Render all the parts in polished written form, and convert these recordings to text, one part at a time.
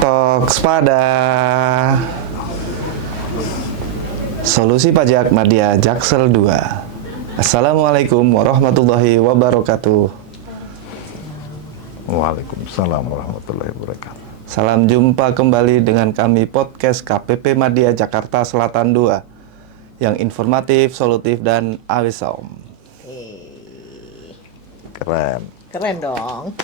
Tok Spada. Solusi Pajak Madya Jaksel 2. Assalamualaikum warahmatullahi wabarakatuh. Waalaikumsalam warahmatullahi wabarakatuh. Salam jumpa kembali dengan kami podcast KPP Madya Jakarta Selatan 2 yang informatif, solutif, dan awisom. Keren. Keren dong.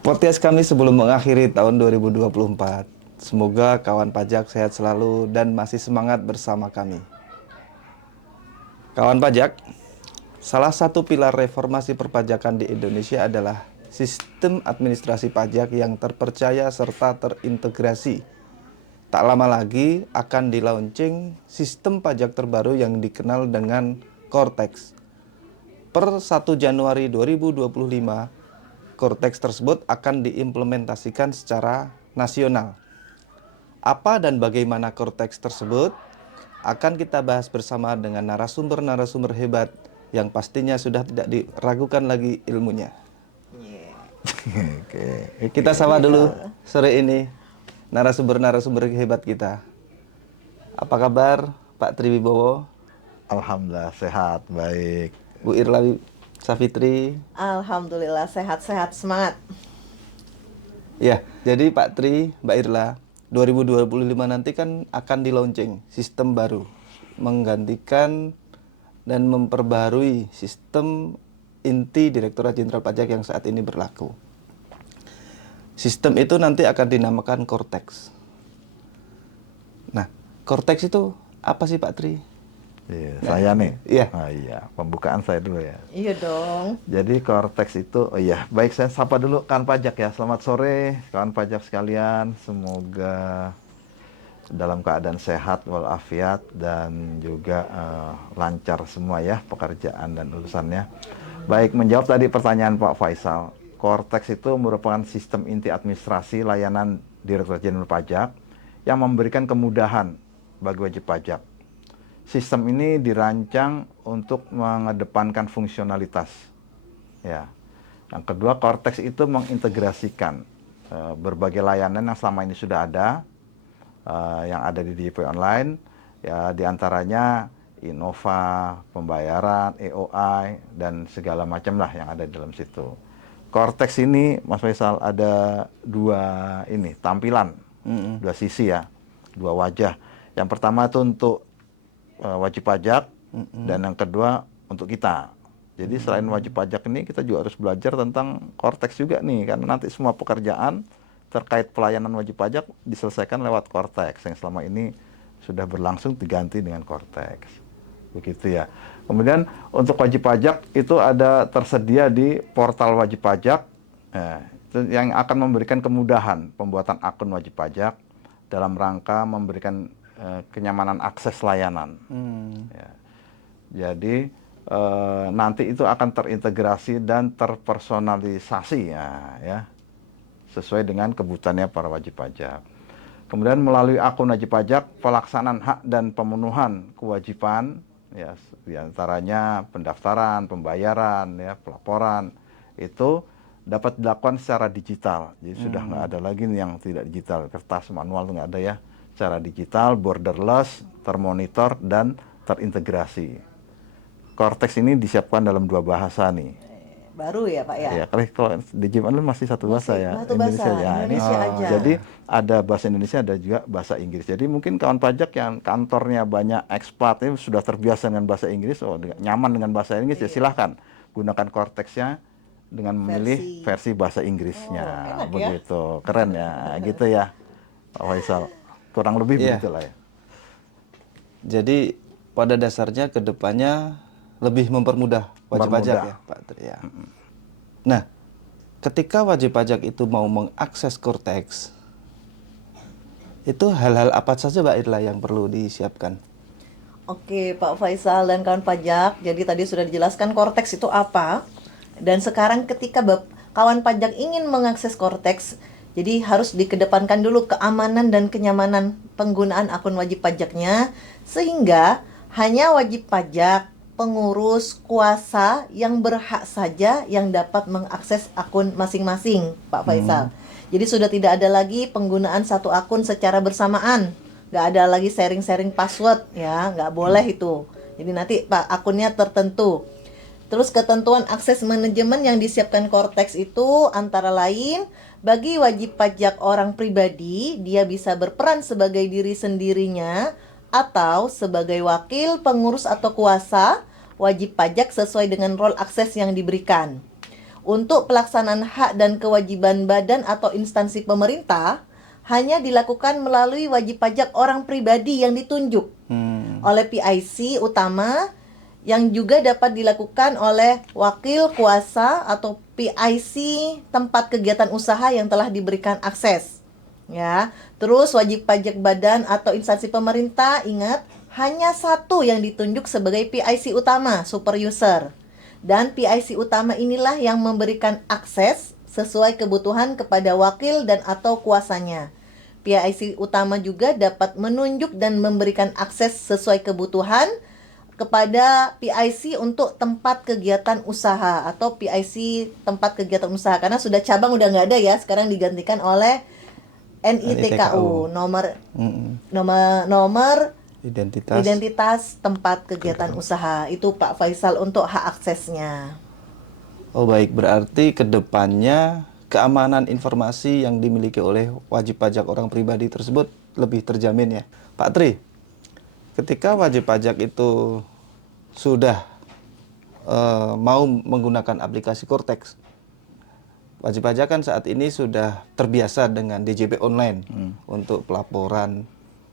Podcast kami sebelum mengakhiri tahun 2024. Semoga kawan pajak sehat selalu dan masih semangat bersama kami. Kawan pajak, salah satu pilar reformasi perpajakan di Indonesia adalah sistem administrasi pajak yang terpercaya serta terintegrasi. Tak lama lagi akan di-launching sistem pajak terbaru yang dikenal dengan Cortex. Per 1 Januari 2025, Cortex tersebut akan diimplementasikan secara nasional. Apa dan bagaimana Cortex tersebut akan kita bahas bersama dengan narasumber-narasumber hebat yang pastinya sudah tidak diragukan lagi ilmunya. Kita sapa dulu sore ini narasumber-narasumber hebat kita. Apa kabar Pak Triwibowo? Alhamdulillah sehat, baik. Bu Irla Safitri. Alhamdulillah sehat-sehat, semangat. Ya, jadi Pak Tri, Mbak Irla, 2025 nanti kan akan di-launching sistem baru, menggantikan dan memperbarui sistem inti Direktorat Jenderal Pajak yang saat ini berlaku. Sistem itu nanti akan dinamakan Cortex. Nah, Cortex itu apa sih Pak Tri? Iya, saya nih. Iya. Iya, pembukaan saya dulu ya. Iya dong. Jadi Cortex itu, baik saya sapa dulu kawan pajak ya. Selamat sore kawan pajak sekalian. Semoga dalam keadaan sehat walafiat dan juga lancar semua ya pekerjaan dan urusannya. Baik, menjawab tadi pertanyaan Pak Faisal. Cortex itu merupakan sistem inti administrasi layanan Direktorat Jenderal Pajak yang memberikan kemudahan bagi wajib pajak. Sistem ini dirancang untuk mengedepankan fungsionalitas. Ya. Yang kedua, Cortex itu mengintegrasikan berbagai layanan yang selama ini sudah ada, yang ada di DJP Online, ya diantaranya Innova, pembayaran, EOI, dan segala macam lah yang ada di dalam situ. Cortex ini, Mas Faisal, ada dua tampilan, dua sisi ya, dua wajah. Yang pertama itu untuk wajib pajak dan yang kedua untuk kita. Jadi selain wajib pajak ini kita juga harus belajar tentang Cortex juga nih, karena nanti semua pekerjaan terkait pelayanan wajib pajak diselesaikan lewat Cortex yang selama ini sudah berlangsung diganti dengan Cortex. Begitu ya. Kemudian untuk wajib pajak itu ada tersedia di portal wajib pajak, itu yang akan memberikan kemudahan pembuatan akun wajib pajak dalam rangka memberikan kenyamanan akses layanan. Ya. Jadi nanti itu akan terintegrasi dan terpersonalisasi ya, sesuai dengan kebutuhannya para wajib pajak. Kemudian melalui akun wajib pajak, pelaksanaan hak dan pemenuhan kewajiban, ya, diantaranya pendaftaran, pembayaran, ya, pelaporan, itu dapat dilakukan secara digital. Jadi sudah nggak ada lagi yang tidak digital, kertas manual itu nggak ada ya. Secara digital, borderless, termonitor, dan terintegrasi. Cortex ini disiapkan dalam dua bahasa nih. Baru ya Pak ya? Ya, kalau di Online masih satu bahasa ya. Satu bahasa, Indonesia aja. Jadi ada bahasa Indonesia, ada juga bahasa Inggris. Jadi mungkin kawan pajak yang kantornya banyak ekspat, sudah terbiasa dengan bahasa Inggris, nyaman dengan bahasa Inggris, ya silahkan gunakan Cortex-nya dengan memilih versi bahasa Inggrisnya. Begitu, keren ya, gitu ya Pak Faisal. Kurang lebih begitulah ya. Jadi pada dasarnya kedepannya lebih mempermudah wajib pajak ya Pak Tri ya. Nah, ketika wajib pajak itu mau mengakses Cortex, itu hal-hal apa saja Mbak Irla yang perlu disiapkan? Oke Pak Faisal dan kawan pajak, jadi tadi sudah dijelaskan Cortex itu apa. Dan sekarang ketika kawan pajak ingin mengakses Cortex, jadi harus dikedepankan dulu keamanan dan kenyamanan penggunaan akun wajib pajaknya, sehingga hanya wajib pajak, pengurus, kuasa yang berhak saja yang dapat mengakses akun masing-masing, Pak Faisal. Jadi sudah tidak ada lagi penggunaan satu akun secara bersamaan. Nggak ada lagi sharing-sharing password ya, nggak boleh itu. Jadi nanti Pak akunnya tertentu. Terus ketentuan akses manajemen yang disiapkan Cortex itu antara lain bagi wajib pajak orang pribadi, dia bisa berperan sebagai diri sendirinya atau sebagai wakil, pengurus atau kuasa wajib pajak sesuai dengan role akses yang diberikan. Untuk pelaksanaan hak dan kewajiban badan atau instansi pemerintah hanya dilakukan melalui wajib pajak orang pribadi yang ditunjuk oleh PIC utama, yang juga dapat dilakukan oleh wakil kuasa atau PIC tempat kegiatan usaha yang telah diberikan akses. Ya, terus wajib pajak badan atau instansi pemerintah, ingat hanya satu yang ditunjuk sebagai PIC utama, super user. Dan PIC utama inilah yang memberikan akses sesuai kebutuhan kepada wakil dan atau kuasanya. PIC utama juga dapat menunjuk dan memberikan akses sesuai kebutuhan kepada PIC untuk tempat kegiatan usaha atau PIC tempat kegiatan usaha, karena sudah cabang udah nggak ada ya, sekarang digantikan oleh NITKU, nomor identitas tempat kegiatan usaha. Itu Pak Faisal untuk hak aksesnya. Oh baik, berarti kedepannya keamanan informasi yang dimiliki oleh wajib pajak orang pribadi tersebut lebih terjamin ya. Pak Tri, ketika wajib pajak itu sudah mau menggunakan aplikasi Cortex, wajib pajak kan saat ini sudah terbiasa dengan DJP online untuk pelaporan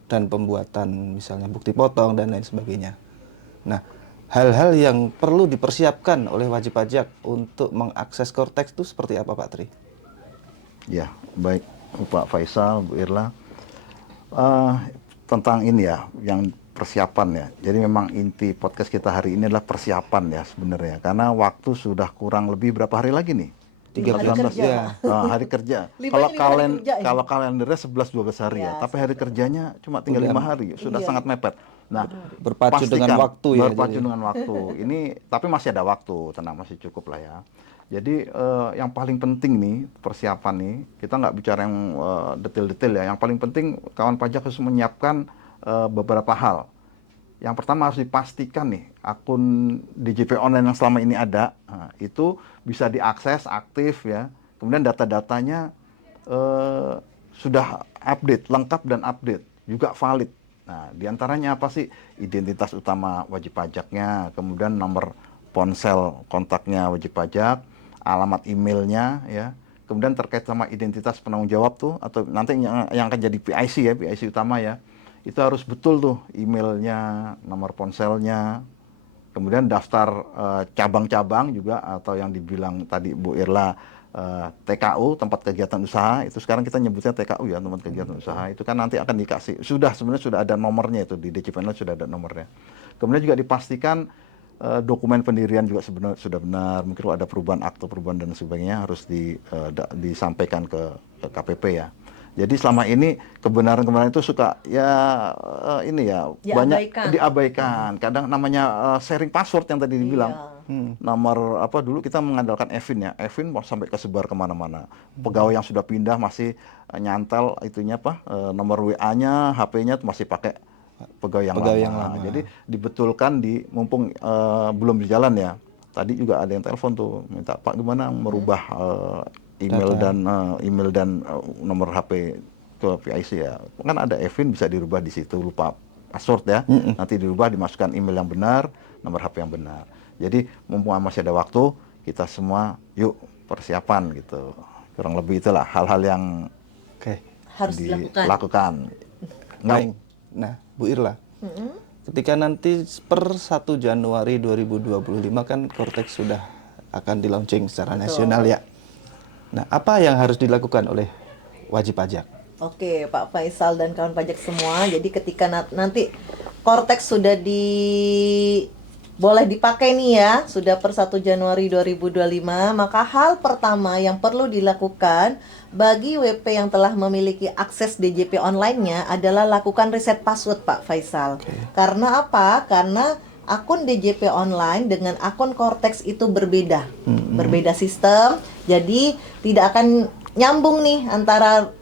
dan pembuatan misalnya bukti potong dan lain sebagainya. Nah, hal-hal yang perlu dipersiapkan oleh wajib pajak untuk mengakses Cortex itu seperti apa Pak Tri? Ya, baik Pak Faisal, Bu Irla. Tentang ini ya, yang persiapan ya. Jadi memang inti podcast kita hari ini adalah persiapan ya sebenarnya. Karena waktu sudah kurang lebih berapa hari lagi nih? 13 ya. Hari kerja. Kalau kalendernya 11-12 hari ya. Tapi hari kerjanya cuma tinggal 5 hari. Sudah sangat mepet. Nah, berpacu dengan waktu ya. Berpacu dengan waktu. Ini tapi masih ada waktu, tenang, masih cukup lah ya. Jadi yang paling penting nih persiapan nih, kita nggak bicara yang detail-detail ya. Yang paling penting kawan pajak harus menyiapkan beberapa hal. Yang pertama harus dipastikan nih akun DJP online yang selama ini ada itu bisa diakses aktif ya. Kemudian data-datanya sudah update, lengkap dan update, juga valid. Nah, diantaranya apa sih? Identitas utama wajib pajaknya, kemudian nomor ponsel kontaknya wajib pajak, alamat emailnya ya. Kemudian terkait sama identitas penanggung jawab tuh atau nanti yang akan jadi PIC ya, PIC utama ya. Itu harus betul tuh emailnya, nomor ponselnya, kemudian daftar cabang-cabang juga atau yang dibilang tadi Bu Irla TKU, tempat kegiatan usaha, itu sekarang kita nyebutnya TKU ya, tempat kegiatan usaha, itu kan nanti akan dikasih, sebenarnya sudah ada nomornya itu, di DJP Online sudah ada nomornya. Kemudian juga dipastikan dokumen pendirian juga sebenarnya sudah benar, mungkin ada perubahan akte perubahan dan sebagainya harus disampaikan ke KPP ya. Jadi selama ini kebenaran-kebenaran itu suka banyak diabaikan. Kadang namanya sharing password yang tadi dibilang. Nomor apa dulu kita mengandalkan Evin ya. Evin mau sampai kesebar kemana-mana. Pegawai yang sudah pindah masih nyantel itunya nomor WA-nya, HP-nya masih pakai pegawai yang lama. Jadi dibetulkan mumpung belum berjalan ya. Tadi juga ada yang telepon tuh minta Pak gimana merubah email dan nomor HP ke PIC ya. Kan ada Evin bisa dirubah di situ, lupa password ya. Nanti dirubah dimasukkan email yang benar, nomor HP yang benar. Jadi mumpung masih ada waktu, kita semua yuk persiapan gitu. Kurang lebih itulah hal-hal yang harus dilakukan. Nah, Bu Irla. Ketika nanti per 1 Januari 2025 kan Cortex sudah akan di launching secara nasional ya. Nah, apa yang harus dilakukan oleh wajib pajak? Oke, Pak Faisal dan kawan pajak semua. Jadi ketika nanti Cortex sudah boleh dipakai nih ya, sudah per 1 Januari 2025, maka hal pertama yang perlu dilakukan bagi WP yang telah memiliki akses DJP online-nya adalah lakukan reset password, Pak Faisal. Karena apa? Karena akun DJP online dengan akun Cortex itu berbeda. Berbeda sistem. Jadi tidak akan nyambung nih antara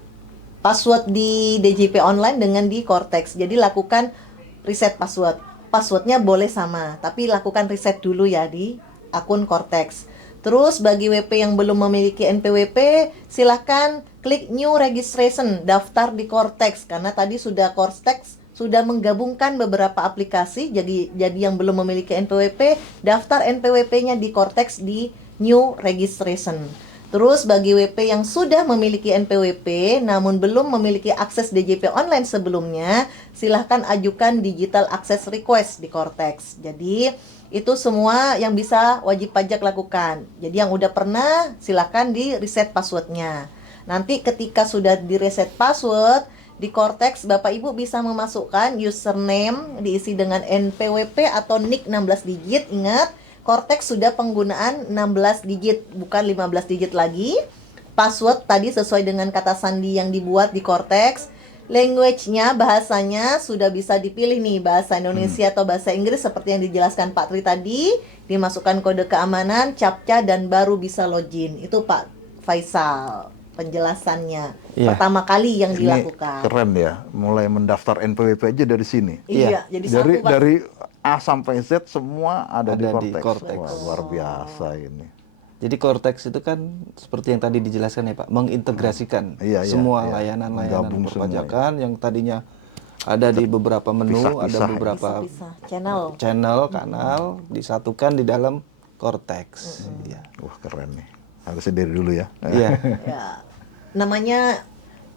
password di DJP online dengan di Cortex. Jadi lakukan reset password. Passwordnya boleh sama, tapi lakukan reset dulu ya di akun Cortex. Terus bagi WP yang belum memiliki NPWP, silahkan klik New Registration, daftar di Cortex. Karena tadi Cortex sudah menggabungkan beberapa aplikasi. Jadi yang belum memiliki NPWP, daftar NPWP-nya di Cortex di New Registration. Terus bagi WP yang sudah memiliki NPWP namun belum memiliki akses DJP online sebelumnya, silahkan ajukan Digital Access Request di Cortex. Jadi itu semua yang bisa wajib pajak lakukan. Jadi yang udah pernah silahkan di reset passwordnya. Nanti ketika sudah di reset password di Cortex, Bapak Ibu bisa memasukkan username diisi dengan NPWP atau NIK 16 digit. Ingat, Cortex sudah penggunaan 16 digit, bukan 15 digit lagi. Password tadi sesuai dengan kata sandi yang dibuat di Cortex. Language-nya, bahasanya sudah bisa dipilih nih, bahasa Indonesia atau bahasa Inggris seperti yang dijelaskan Pak Tri tadi. Dimasukkan kode keamanan, CAPTCHA, dan baru bisa login. Itu Pak Faisal penjelasannya. Iya. Pertama kali yang Ini dilakukan. keren ya, mulai mendaftar NPWP aja dari sini. Iya, jadi satu Pak. Dari A sampai Z semua ada di Ada di Cortex. Cortex. Wah, luar biasa ini. Jadi Cortex itu kan seperti yang tadi dijelaskan ya Pak, mengintegrasikan Iya, semua iya. layanan-layanan Menggabung perpajakan yang tadinya ada di beberapa menu, ada Pisah-pisah. beberapa Bisa channel. kanal disatukan di dalam Cortex. Iya. Wah, keren nih. Harusnya dari dulu ya. Iya. Ya, namanya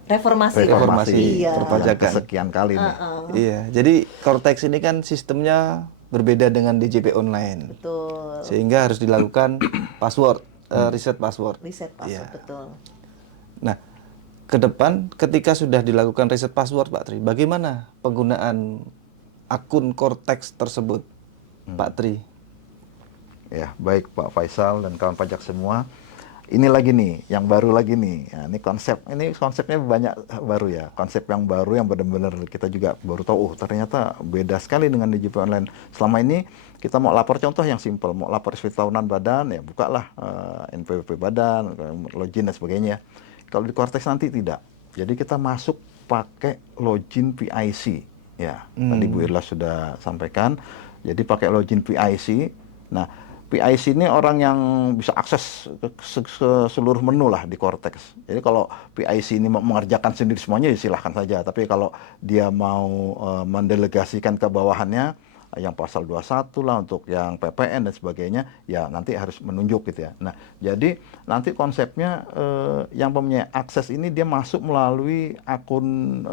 reformasi. Reformasi Iya. perpajakan. Sekian kali nih. Iya. Jadi Cortex ini kan sistemnya berbeda dengan DJP online. Betul. Sehingga harus dilakukan password, reset password. Reset password, Iya. betul. Nah, ke depan ketika sudah dilakukan reset password Pak Tri, bagaimana penggunaan akun Cortex tersebut, Pak Tri? Ya, baik Pak Faisal dan kawan pajak semua. Ini lagi nih, yang baru lagi nih. Ya, ini konsepnya banyak baru ya. Konsep yang baru yang benar-benar kita juga baru tahu. Oh, ternyata beda sekali dengan DJP online. Selama ini kita mau lapor, contoh yang simpel, mau lapor SPT tahunan badan, ya bukalah NPWP badan, login dan sebagainya. Kalau di Cortex nanti tidak. Jadi kita masuk pakai login PIC. Ya, tadi Bu Irla sudah sampaikan. Jadi pakai login PIC. Nah, PIC ini orang yang bisa akses ke seluruh menu lah di Cortex. Jadi kalau PIC ini mengerjakan sendiri semuanya ya silahkan saja. Tapi kalau dia mau mendelegasikan ke bawahannya, yang pasal 21 lah untuk yang PPN dan sebagainya, ya nanti harus menunjuk gitu ya. Nah, jadi nanti konsepnya yang punya akses ini dia masuk melalui akun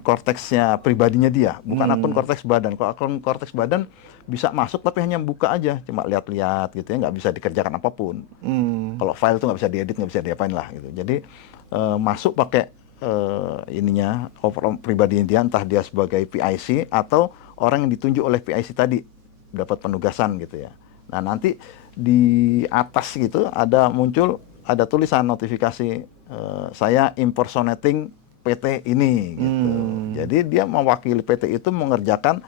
Cortex-nya pribadinya dia, bukan akun Cortex badan. Kalau akun Cortex badan bisa masuk tapi hanya buka aja, cuma lihat-lihat gitu ya, nggak bisa dikerjakan apapun. Kalau file itu nggak bisa diedit, nggak bisa diapain lah gitu. Jadi masuk pakai ininya pribadinya dia, entah dia sebagai PIC atau orang yang ditunjuk oleh PIC tadi dapat penugasan gitu ya. Nah, nanti di atas gitu ada tulisan notifikasi saya impersonating PT ini gitu. Jadi dia mewakili PT itu mengerjakan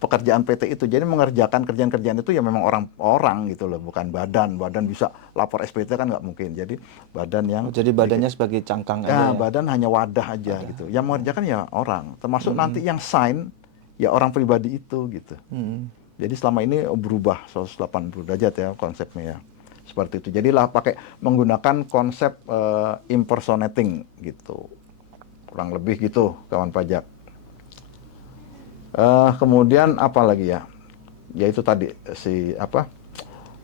pekerjaan PT itu. Jadi mengerjakan kerjaan-kerjaan itu ya memang orang-orang gitu loh, bukan badan. Badan bisa lapor SPT kan nggak mungkin. Jadi badan yang Jadi badannya sebagai cangkang aja ya? badan hanya wadah aja gitu. Yang mengerjakan ya orang. Termasuk nanti yang sign ya orang pribadi itu gitu. Jadi selama ini berubah 180 derajat ya konsepnya ya. Seperti itu. Jadilah pakai menggunakan konsep impersonating gitu. Kurang lebih gitu kawan pajak. Kemudian apa lagi ya? Yaitu tadi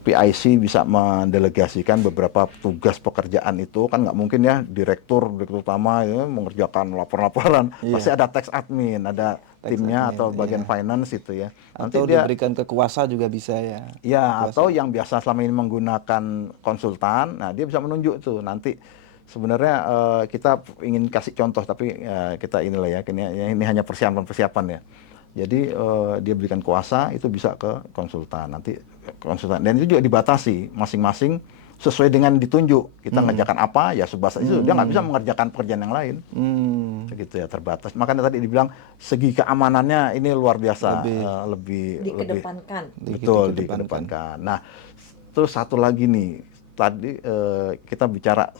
PIC bisa mendelegasikan beberapa tugas pekerjaan itu, kan nggak mungkin ya direktur utama ya mengerjakan laporan-laporan. Pasti ada tax admin, ada timnya atau bagian finance itu ya. Nanti Atau dia diberikan ke kuasa juga bisa ya? ya, atau yang biasa selama ini menggunakan konsultan, nah dia bisa menunjuk tuh nanti. Sebenarnya kita ingin kasih contoh, tapi kita inilah ya, ini hanya persiapan ya. Jadi dia berikan kuasa itu bisa ke konsultan, nanti konsultan, dan itu juga dibatasi masing-masing sesuai dengan ditunjuk. Kita ngerjakan apa ya sebatas itu, dia nggak bisa mengerjakan pekerjaan yang lain. Gitu ya, terbatas. Makanya tadi dibilang segi keamanannya ini luar biasa, lebih Dikedepankan. betul dikedepankan. Nah, terus satu lagi nih, tadi kita bicara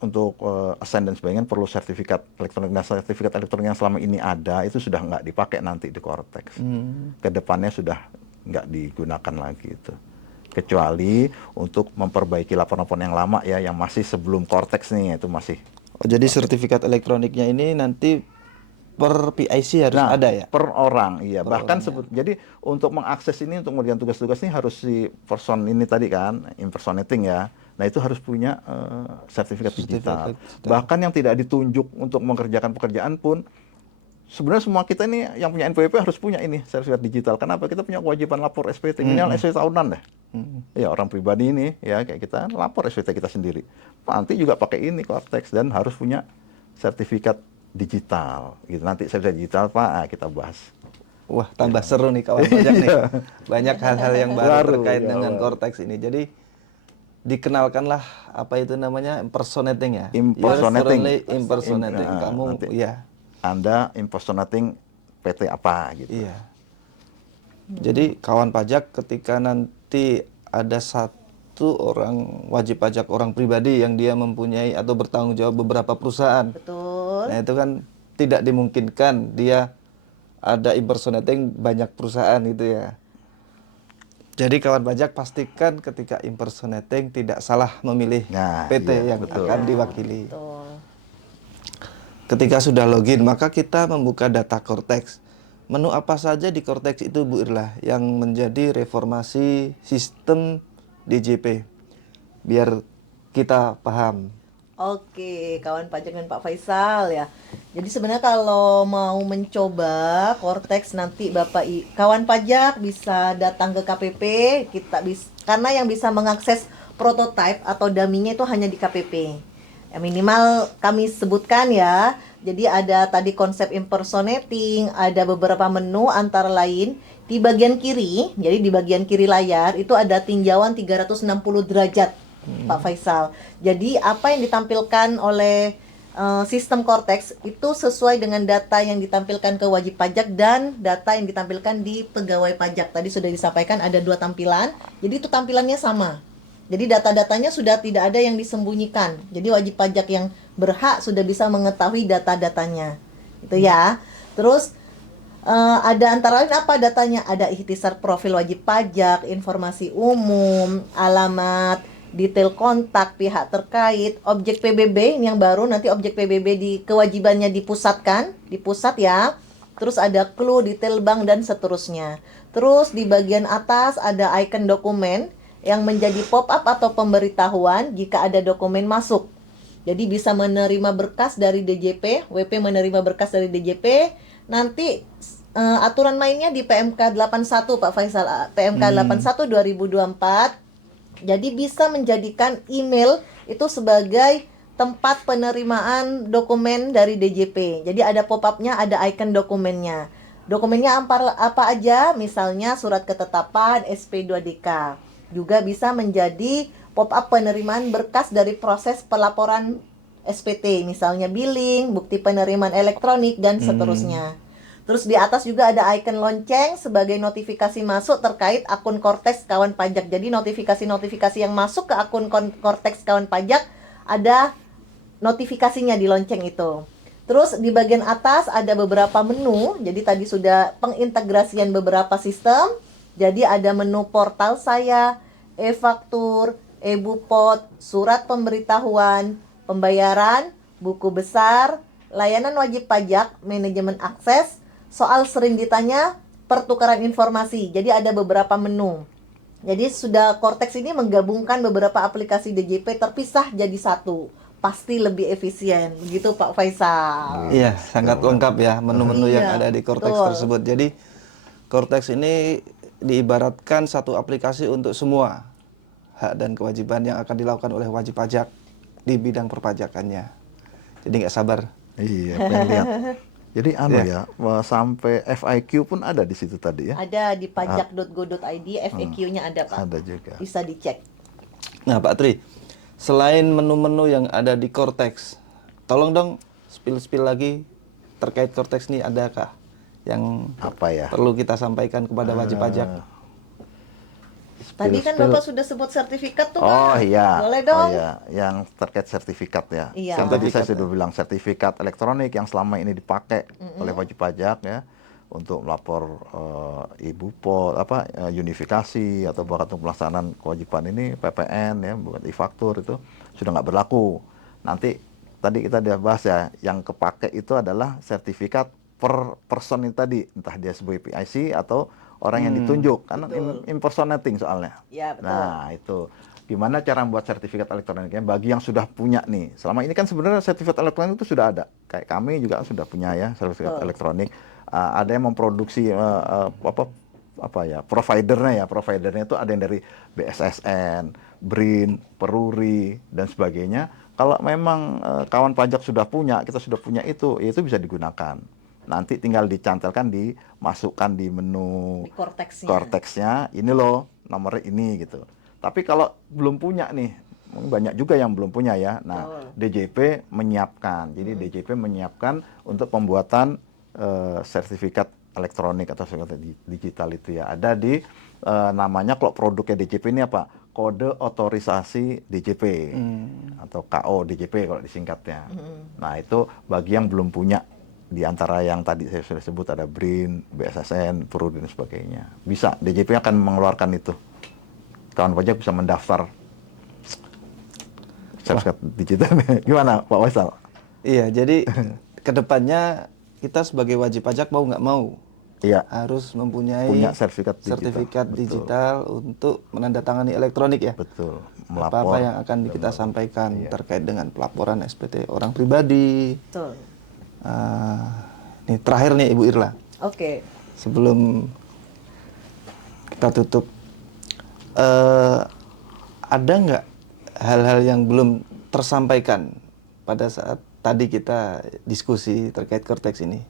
untuk assign dan sebagainya perlu sertifikat elektronik. Nah, sertifikat elektronik yang selama ini ada itu sudah nggak dipakai nanti di Cortex. Kedepannya sudah nggak digunakan lagi itu. Kecuali untuk memperbaiki laporan-laporan yang lama ya, yang masih sebelum Cortex nih, itu masih. Oh, jadi sertifikat elektroniknya ini nanti per PIC harus ada ya? Per orang, iya. Per Bahkan orang, jadi untuk mengakses ini, untuk mengerjakan tugas-tugas ini harus si person ini tadi kan, impersonating ya. Nah, itu harus punya sertifikat digital. Bahkan yang tidak ditunjuk untuk mengerjakan pekerjaan pun, sebenarnya semua kita ini yang punya NPWP harus punya ini sertifikat digital. Kenapa? Kita punya kewajiban lapor SPT, minimal SPT tahunan deh. Ya, orang pribadi ini ya kayak kita lapor SPT kita sendiri. Nanti juga pakai ini Cortex dan harus punya sertifikat digital gitu. Nanti sertifikat digital Pak, kita bahas. Wah, tambah seru nih kawan pajak nih. Banyak hal-hal yang baru terkait ya, dengan Cortex ini. Jadi dikenalkanlah apa itu namanya impersonating ya. Impersonating. You're thoroughly impersonating. Kamu nanti ya. Anda impersonating PT apa gitu. Iya. Jadi kawan pajak ketika nanti ada satu orang wajib pajak orang pribadi yang dia mempunyai atau bertanggung jawab beberapa perusahaan. Betul. Nah, itu kan tidak dimungkinkan dia ada impersonating banyak perusahaan gitu ya. Jadi kawan pajak pastikan ketika impersonating tidak salah memilih PT iya, yang betul. akan diwakili. Betul. Ketika sudah login, maka kita membuka data Cortex. Menu apa saja di Cortex itu Bu Irla yang menjadi reformasi sistem DJP? Biar kita paham. Oke, kawan pajak dan Pak Faisal ya. Jadi sebenarnya kalau mau mencoba Cortex nanti kawan pajak bisa datang ke KPP, karena yang bisa mengakses prototype atau dummy-nya itu hanya di KPP. Ya, minimal kami sebutkan ya. Jadi ada tadi konsep impersonating, ada beberapa menu antara lain di bagian kiri. Jadi di bagian kiri layar itu ada tinjauan 360 derajat. Pak Faisal. Jadi apa yang ditampilkan oleh sistem Cortex itu sesuai dengan data yang ditampilkan ke wajib pajak dan data yang ditampilkan di pegawai pajak. Tadi sudah disampaikan ada 2 tampilan. Jadi itu tampilannya sama. Jadi data-datanya sudah tidak ada yang disembunyikan. Jadi wajib pajak yang berhak sudah bisa mengetahui data-datanya. Itu ya. Terus ada antara lain apa datanya? Ada ikhtisar profil wajib pajak, informasi umum, alamat, detail kontak pihak terkait, objek PBB ini yang baru, nanti objek PBB di kewajibannya di pusat ya. Terus ada clue, detail bank dan seterusnya. Terus di bagian atas ada icon dokumen yang menjadi pop-up atau pemberitahuan jika ada dokumen masuk. Jadi bisa menerima berkas dari DJP, WP menerima berkas dari DJP. Nanti aturan mainnya di PMK 81 Pak Faisal, PMK 81 2024. Jadi bisa menjadikan email itu sebagai tempat penerimaan dokumen dari DJP. Jadi ada pop-up-nya, ada icon dokumennya. Dokumennya apa aja? Misalnya surat ketetapan, SP2DK. Juga bisa menjadi pop-up penerimaan berkas dari proses pelaporan SPT. Misalnya billing, bukti penerimaan elektronik, dan seterusnya. Terus di atas juga ada icon lonceng sebagai notifikasi masuk terkait akun Cortex kawan pajak. Jadi notifikasi-notifikasi yang masuk ke akun Cortex kawan pajak ada notifikasinya di lonceng itu. Terus di bagian atas ada beberapa menu. Jadi tadi sudah pengintegrasian beberapa sistem. Jadi ada menu portal saya, e-faktur, e-bupot, surat pemberitahuan, pembayaran, buku besar, layanan wajib pajak, manajemen akses. Soal sering ditanya, pertukaran informasi. Jadi ada beberapa menu. Jadi sudah Cortex ini menggabungkan beberapa aplikasi DJP terpisah jadi satu. Pasti lebih efisien. Begitu Pak Faisal. Iya, sangat lengkap ya menu-menu yang Iya, ada di Cortex betul. tersebut. Jadi Cortex ini diibaratkan satu aplikasi untuk semua hak dan kewajiban yang akan dilakukan oleh wajib pajak di bidang perpajakannya. Jadi nggak sabar. Iya, pengen lihat. Jadi sampai FIQ pun ada di situ tadi ya. Ada di pajak.go.id, FAQ-nya ada Pak. Ada juga. Bisa dicek. Nah Pak Tri, selain menu-menu yang ada di Cortex, tolong dong spill lagi terkait Cortex nih, adakah yang Apa ya? perlu kita sampaikan kepada wajib pajak? Tadi kan Spill. Bapak sudah sebut sertifikat tuh, Oh Pak. iya, Boleh dong? Oh iya, yang terkait sertifikat ya. Iya. Yang tadi saya sudah bilang sertifikat elektronik yang selama ini dipakai oleh wajib pajak ya untuk melapor ibu pol unifikasi atau bahkan untuk pelaksanaan kewajiban ini PPN ya buat e-faktur itu sudah nggak berlaku. Nanti tadi kita udah bahas ya, yang kepake itu adalah sertifikat per person itu tadi, entah dia sebagai PIC atau orang yang ditunjuk, karena impersonating soalnya. Ya, betul. Nah, itu gimana cara membuat sertifikat elektroniknya bagi yang sudah punya nih. Selama ini kan sebenarnya sertifikat elektronik itu sudah ada. Kayak kami juga sudah punya ya sertifikat elektronik. Ada yang memproduksi providernya itu ada yang dari BSSN, BRIN, Peruri dan sebagainya. Kalau memang kawan pajak sudah punya, kita sudah punya itu, ya itu bisa digunakan. Nanti tinggal dicantelkan, dimasukkan di menu Di korteksnya. korteksnya, ini loh nomornya ini gitu. Tapi kalau belum punya nih, banyak juga yang belum punya ya. Nah, DJP menyiapkan. Jadi DJP menyiapkan untuk pembuatan sertifikat elektronik atau sertifikat digital itu ya. Ada di namanya kalau produknya DJP ini apa? Kode otorisasi DJP atau KO DJP kalau disingkatnya. Nah, itu bagi yang belum punya. Di antara yang tadi saya sudah sebut ada BRIN, BSSN, Peruri dan sebagainya. Bisa, DJP akan mengeluarkan itu. Kawan pajak bisa mendaftar sertifikat digital. Gimana Pak Faisal? Iya, jadi kedepannya kita sebagai wajib pajak mau nggak mau Iya, harus mempunyai punya sertifikat digital. sertifikat Betul. digital untuk menandatangani elektronik ya. Betul. Apa-apa yang akan kita sampaikan terkait dengan pelaporan SPT orang pribadi. Betul. Ini terakhir nih Ibu Irla, Oke. sebelum kita tutup, ada nggak hal-hal yang belum tersampaikan pada saat tadi kita diskusi terkait Kortex ini?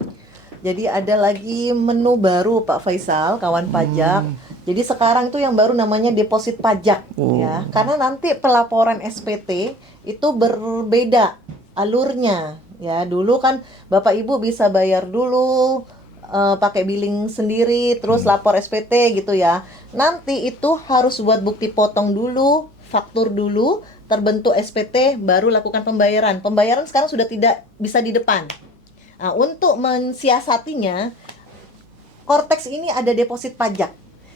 Jadi ada lagi menu baru Pak Faisal, kawan pajak. Jadi sekarang tuh yang baru namanya deposit pajak ya. Karena nanti pelaporan SPT itu berbeda alurnya ya. Dulu kan Bapak Ibu bisa bayar dulu pakai billing sendiri terus lapor SPT gitu ya. Nanti itu harus buat bukti potong dulu, faktur dulu, terbentuk SPT baru lakukan pembayaran. Pembayaran sekarang sudah tidak bisa di depan. Nah, untuk mensiasatinya, Kortex ini ada deposit pajak.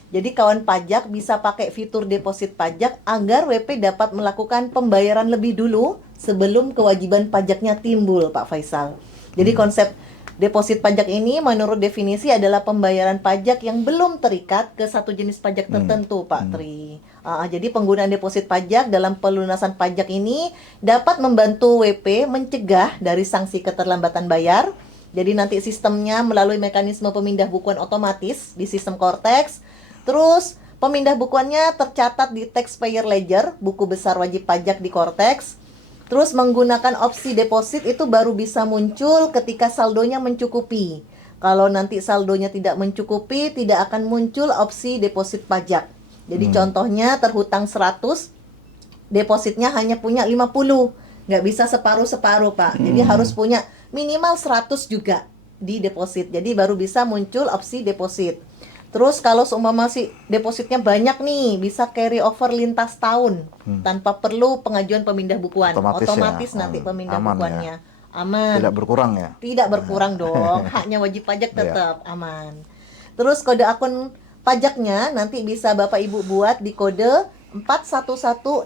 Jadi kawan pajak bisa pakai fitur deposit pajak agar WP dapat melakukan pembayaran lebih dulu sebelum kewajiban pajaknya timbul, Pak Faisal. Jadi konsep deposit pajak ini menurut definisi adalah pembayaran pajak yang belum terikat ke satu jenis pajak tertentu, Pak Tri. Jadi penggunaan deposit pajak dalam pelunasan pajak ini dapat membantu WP mencegah dari sanksi keterlambatan bayar. Jadi nanti sistemnya melalui mekanisme pemindah bukuan otomatis di sistem Kortex. Terus pemindah bukuannya tercatat di taxpayer ledger, buku besar wajib pajak di Kortex. Terus menggunakan opsi deposit itu baru bisa muncul ketika saldonya mencukupi. Kalau nanti saldonya tidak mencukupi, tidak akan muncul opsi deposit pajak. Jadi contohnya terhutang 100, depositnya hanya punya 50. Nggak bisa separuh-separuh, Pak. Jadi harus punya minimal 100 juga di deposit. Jadi baru bisa muncul opsi deposit. Terus kalau seumpama masih depositnya banyak nih, bisa carry over lintas tahun tanpa perlu pengajuan pemindah bukuan. Otomatis ya. Nanti pemindah Aman bukuannya. ya. Aman. Tidak berkurang ya? Tidak berkurang dong. Haknya wajib pajak tetap aman. Terus kode akun pajaknya nanti bisa Bapak Ibu buat di kode 411618100.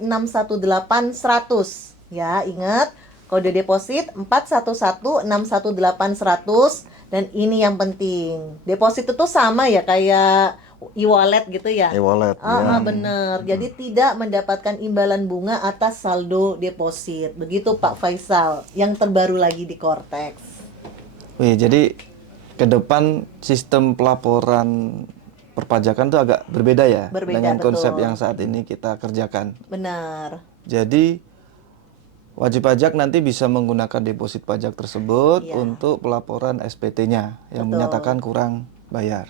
Ya, ingat kode deposit 411618100. Dan ini yang penting, deposit itu sama ya kayak e-wallet gitu ya. E-wallet. Bener. Jadi tidak mendapatkan imbalan bunga atas saldo deposit. Begitu Pak Faisal, yang terbaru lagi di Kortex. Wih, jadi ke depan sistem pelaporan perpajakan itu agak berbeda ya dengan konsep yang saat ini kita kerjakan. Benar. Jadi wajib pajak nanti bisa menggunakan deposit pajak tersebut untuk pelaporan SPT-nya yang menyatakan kurang bayar.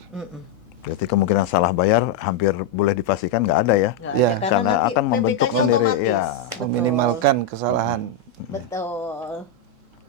Berarti kemungkinan salah bayar hampir boleh dipastikan nggak ada ya? Ya, karena akan membentuk PPK-nya sendiri. otomatis. Ya. Meminimalkan kesalahan. Betul.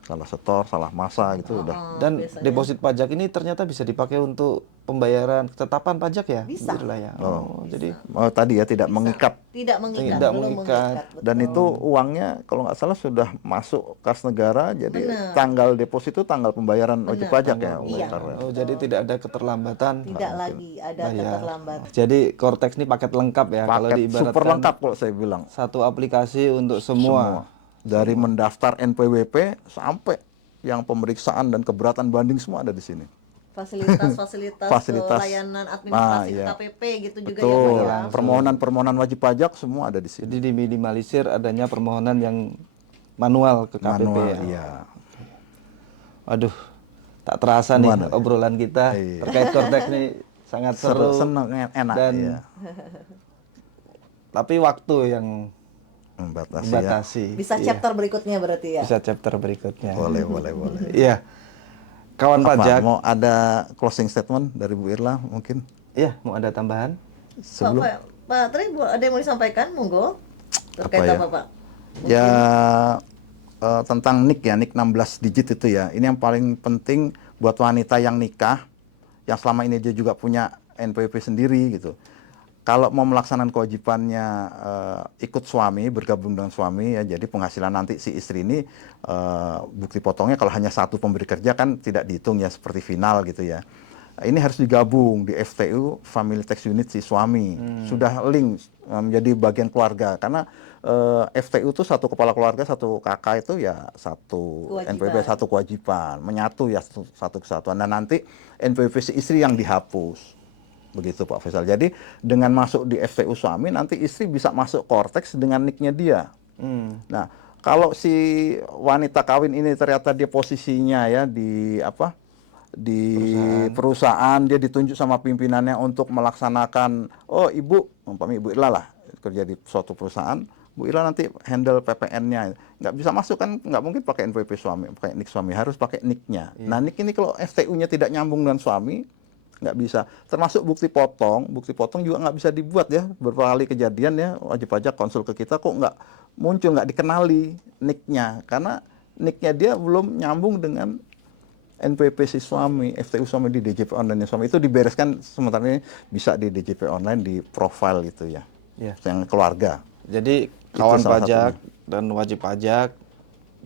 salah setor, salah masa gitu udah. Dan biasanya. deposit pajak ini ternyata bisa dipakai untuk pembayaran ketetapan pajak ya, Bisa. Bu Irla ya. Oh, jadi Oh, tadi ya tidak mengikat. Tidak mengikat, Tidak belum mengikat. betul. Dan itu uangnya kalau nggak salah sudah masuk kas negara, jadi Benar. tanggal deposit itu tanggal pembayaran wajib Benar. pajak ya. Iya. Karena oh, jadi tidak ada keterlambatan. Tidak lagi ada bayar. keterlambatan. Jadi Cortex ini paket lengkap ya, kalau paket diibaratkan super lengkap kalau saya bilang. satu aplikasi untuk semua. Dari mendaftar NPWP sampai yang pemeriksaan dan keberatan banding semua ada di sini. Fasilitas Fasilitas. layanan administrasi iya. KPP gitu juga ya, Betul. Pak ya. Permohonan wajib pajak semua ada di sini. Jadi diminimalisir adanya permohonan yang manual ke KPP Manual, ya. iya. Waduh, tak terasa nih Gimana? obrolan kita Iya. terkait Cortex nih sangat seru, Senang, enak dan ya. tapi waktu yang Membatasi ya. dibatasi. Bisa Iya. chapter berikutnya berarti ya. Bisa chapter berikutnya. Boleh. Iya. Kawan Apa, pajak. mau ada closing statement dari Bu Irla mungkin? Iya, mau ada tambahan? Sebelum Pak Tri, ada yang mau disampaikan? Monggo. Terkait Apa ya? apa, Pak? ya tentang NIK ya, NIK 16 digit itu ya. Ini yang paling penting buat wanita yang nikah, yang selama ini dia juga punya NPWP sendiri gitu. Kalau mau melaksanakan kewajibannya ikut suami, bergabung dengan suami ya, jadi penghasilan nanti si istri ini bukti potongnya kalau hanya satu pemberi kerja kan tidak dihitung ya seperti final gitu ya. Ini harus digabung di FTU Family Tax Unit si suami. Sudah link menjadi bagian keluarga karena FTU itu satu kepala keluarga, satu kakak itu ya satu Kewajiban. NPWP satu kewajiban, menyatu ya satu kesatuan. Dan nanti NPWP si istri yang dihapus. Begitu Pak Faisal. Jadi dengan masuk di FTU suami nanti istri bisa masuk Cortex dengan nicknya dia. Nah, kalau si wanita kawin ini ternyata dia posisinya ya di apa? Di perusahaan dia ditunjuk sama pimpinannya untuk melaksanakan, oh ibu, umpamanya Ibu Irla lah kerja di suatu perusahaan, Bu Irla nanti handle PPN-nya, nggak bisa masuk kan, nggak mungkin pakai NPWP suami, pakai NIK suami, harus pakai NIK-nya. Nah NIK ini kalau FTU-nya tidak nyambung dengan suami, nggak bisa. Termasuk bukti potong juga nggak bisa dibuat ya. Beberapa kali kejadian ya, wajib pajak konsul ke kita kok nggak muncul, nggak dikenali NIK-nya, karena NIK-nya dia belum nyambung dengan NPWP si suami, FTU suami di DJP online suami itu dibereskan sementara ini bisa di DJP online di profile gitu ya, yang keluarga. Jadi kawan salah pajak dan wajib pajak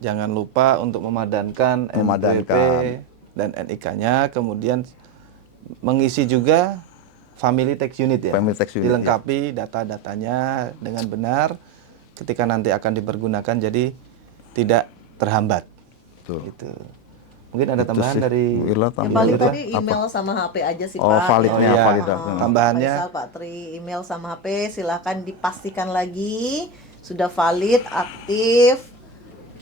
jangan lupa untuk memadankan NPWP dan NIK-nya, kemudian mengisi juga Family Tax Unit ya. Family Tax Unit, dilengkapi data-datanya dengan benar ketika nanti akan dipergunakan, jadi tidak terhambat. Betul. Gitu. Mungkin ada Itu tambahan sih, dari Bu Irla, Yang tambahan paling apa? tadi email sama HP aja sih Oh, Pak. validnya, iya. valid. Tambahannya. Faisal, Pak Tri, email sama HP silahkan dipastikan lagi sudah valid, aktif.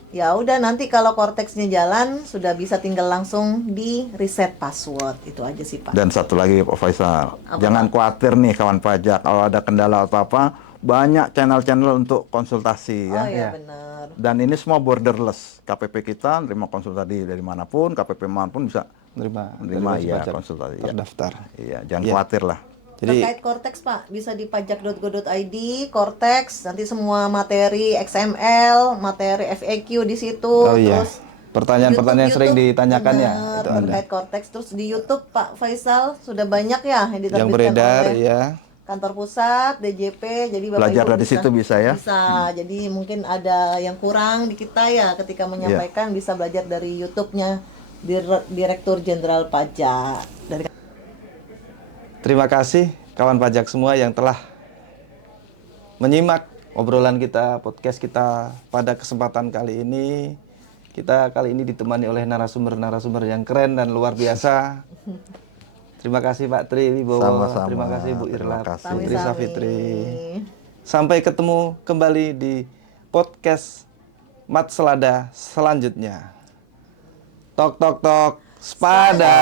Ya udah, nanti kalau Cortex-nya jalan sudah bisa tinggal langsung di reset password. Itu aja sih Pak. Dan satu lagi Pak Faisal, Apa, jangan khawatir nih kawan pajak, kalau ada kendala atau apa, banyak channel-channel untuk konsultasi ya. Oh iya benar. Dan ini semua borderless. KPP kita terima konsultasi dari manapun, KPP manapun bisa menerima ya wajib pajak konsultasi. Ya. terdaftar. Iya, jangan Iya. khawatir lah. Jadi Terkait Cortex Pak, bisa di pajak.go.id, Cortex, nanti semua materi XML, materi FAQ di situ, oh iya, terus pertanyaan-pertanyaan yang sering YouTube, ditanyakan ya, benar, itu ada. terkait Cortex. Terus di YouTube Pak Faisal sudah banyak ya yang diterbitkan Yang beredar oleh ya. Kantor Pusat, DJP, jadi Bapak Belajar Ibu dari situ bisa ya? Bisa, jadi mungkin ada yang kurang di kita ya ketika menyampaikan, bisa belajar dari YouTube-nya Direktur Jenderal Pajak. Terima kasih kawan pajak semua yang telah menyimak obrolan kita, podcast kita pada kesempatan kali ini. Kita kali ini ditemani oleh narasumber-narasumber yang keren dan luar biasa. Terima kasih Pak Tri Wibowo, Sama-sama. terima kasih Bu Irla, Terima kasih. Putri Sami-sami. Safitri. Sampai ketemu kembali di podcast Mat Selada selanjutnya. Tok tok tok, Spada,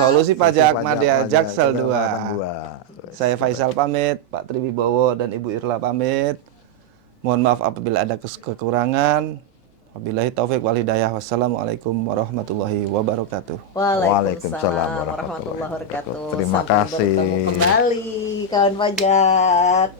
Solusi Pajak Madya Jaksel 2. Saya Faisal pamit, Pak Tri Wibowo dan Ibu Irla pamit. Mohon maaf apabila ada kekurangan. Wabillahi taufik wal hidayah. Wassalamualaikum warahmatullahi wabarakatuh. Waalaikumsalam warahmatullahi wabarakatuh. Terima Sampai kasih. bertemu kembali kawan pajak.